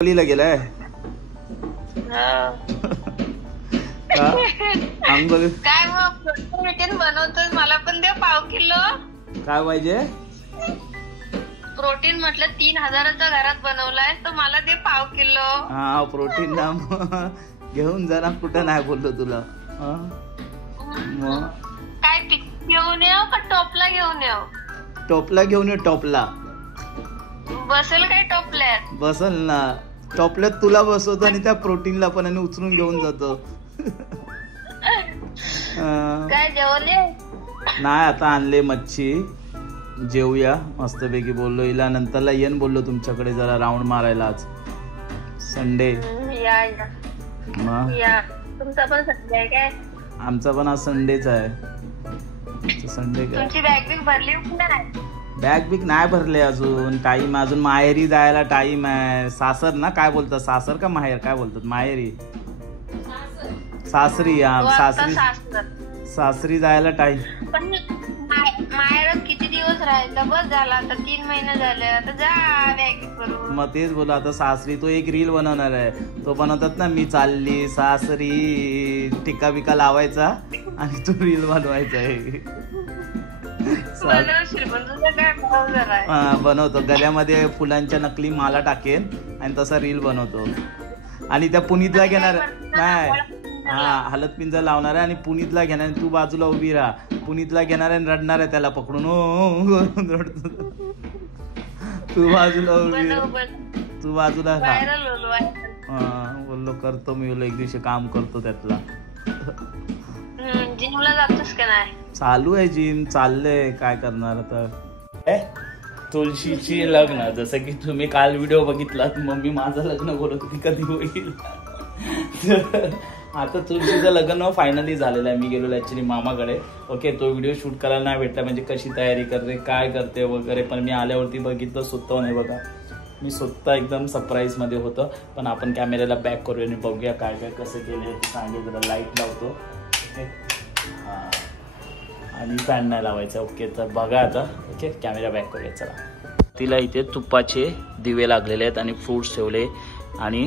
ला गेलाय काय मग प्रोटीन बनवतोय मला पण दे पाव किलो. काय पाहिजे? प्रोटीन म्हटलं 3000चा घरात बनवलाय तर मला दे पाव किलो. हा प्रोटीन ना घेऊन जरा कुठं नाही बोललो तुला. काय पिक घेऊन येऊ का टोपला घेऊन येऊ? टोपला घेऊन ये. टोपला बसेल काय टोपल्यात? बसल ना. टोपल्यात तुला बसवतो आणि त्या प्रोटीनला पण आणि उचलून घेऊन जातो. काय जेवले? नाही आता आणले मच्छी. जेवूया मस्तपैकी. बोललो हिला नंतरला येन बोललो तुमच्याकडे जरा राऊंड मारायला. आज संडे. या तुमचा पण संडे आहे काय? आमचा पण आज संडेच आहे. संडे काय? तुमची बॅग बिग भरली की नाही? बॅग बिग नाही भरले अजून. टाइम अजून. माहेरी जायला टाइम आहे. सासर ना काय बोलतात? सासर का माहेर काय बोलतात? माहेरी सासरी. सासरी जायला टाइम. पण माहेरात किती दिवस राहायचं? बस झाला आता 3 महिने झाले. आता जा बॅग करून. मग तेच बोला आता सासरी तो एक रील बनवणार आहे. तो बनवतात ना मी चालली सासरी टिका बिका लावायचा आणि तो रील बनवायचा आहे. बनवतो. गळ्यामध्ये फुलांच्या नकली माला टाकेन आणि तसा रील बनवतो. आणि त्या पुनीतला घेणार नाही. हा हलत पिंजर लावणार आहे आणि पुनीतला घेणार. तू बाजूला उभी राहा. पुनीतला घेणार आहे रडणार आहे त्याला पकडून. रडतो. तू बाजूला उभी. तू बाजूला राहा. बोललो करतो मी. बोललो एक दिवशी काम करतो त्यातला. जिमला जातोस का नाही? चालू आहे जिम. चाललंय काय करणार आता. तुळशीची लग्न जसं की तुम्ही काल व्हिडिओ बघितलात. मम्मी माझं लग्न बोलत होती कधी होईल. आता तुळशीचं लग्न फायनली झालेलं आहे. मी गेलो ऍक्च्युली मामाकडे. ओके तो व्हिडिओ शूट करायला नाही भेटला. म्हणजे कशी तयारी करते काय करते वगैरे. पण मी आल्यावरती बघितलं स्वतः. नाही बघा मी स्वतः एकदम सरप्राईज मध्ये होतं. पण आपण कॅमेऱ्याला बॅक करूया आणि बघूया काय काय कसं केलं सांगेल. जरा लाईट लावतो. ओके हा आणि फॅन नाही लावायचा. ओके तर बघा आता. ओके कॅमेरा बॅक करूया. चला. तिला इथे तुपाचे दिवे लागलेले आहेत आणि फ्रूट्स ठेवले आणि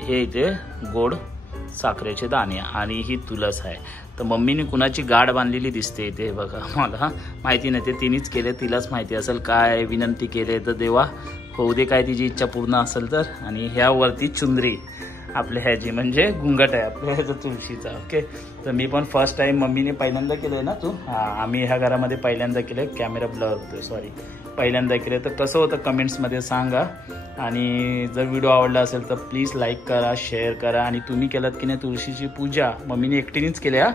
हे इथे गोड साखरेचे दाणे आणि ही तुळस आहे. तर मम्मीने कुणाची गाड बांधलेली दिसते इथे बघा. मला माहिती नाही ते तिनेच केले. तिलाच माहिती असेल काय विनंती केली तर देवा होऊ दे काय तिची इच्छा पूर्ण असेल तर. आणि ह्यावरती चुंदरी आपल्या ह्याची म्हणजे घुंगट आहे आपल्या ह्याचा तुळशीचा. ओके तर मी पण फर्स्ट टाइम मम्मीने पहिल्यांदा केलंय ना. तू हा आम्ही ह्या घरामध्ये पहिल्यांदा केलंय. कॅमेरा ब्लर होतोय सॉरी. पहिल्यांदा केलंय. तर कसं होतं कमेंट्समध्ये सांगा. आणि जर व्हिडिओ आवडला असेल तर प्लीज लाईक करा शेअर करा. आणि तुम्ही केलात की नाही तुळशीची पूजा? मम्मीने एकटीनेच केली. हा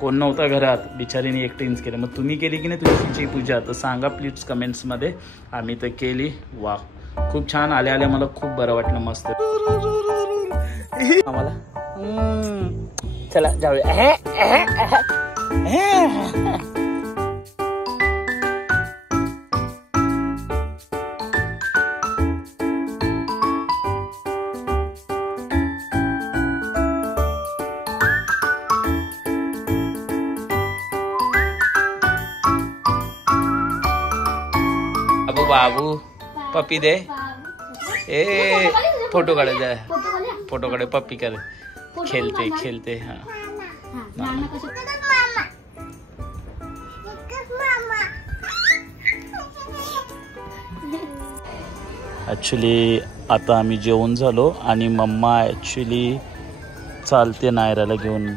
कोण नव्हता घरात. बिचारीने एकटीनेच केलं. मग तुम्ही केली की नाही तुळशीची पूजा? तर सांगा प्लीज कमेंट्समध्ये. आम्ही तर केली. वा खूप छान. आल्या आल्या मला खूप बरं वाटलं. मस्त आम्हाला. चला जाऊया. बाबू बाबू पप्पी दे. ए फोटो काढायचा आहे. फोटो काढे. पप्पी करे. खेलते खेलते. हा ऍक्च्युली आता आम्ही जेवून झालो आणि मम्मा ऍक्च्युली चालते नायराला घेऊन.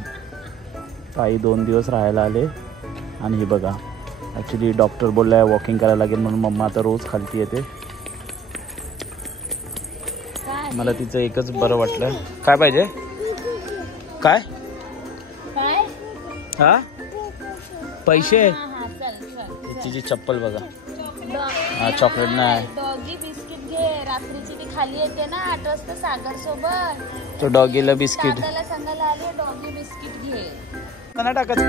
काही 2 दिवस राहायला आले. आणि हे बघा ऍक्च्युली डॉक्टर बोललाय वॉकिंग करायला लागेल म्हणून मम्मा आता रोज खालती येते. मला तिचं एकच बरं वाटलं. काय पाहिजे? काय हा पैसे? तिची चप्पल बघा. हा चॉकलेट नाही. डॉगी बिस्किट घे. रात्रीची ती खाली येते ना 8 वाजता सागर सोबत. तो डॉगीला बिस्किट सांगायला आले डॉगी बिस्किट घे. टाकत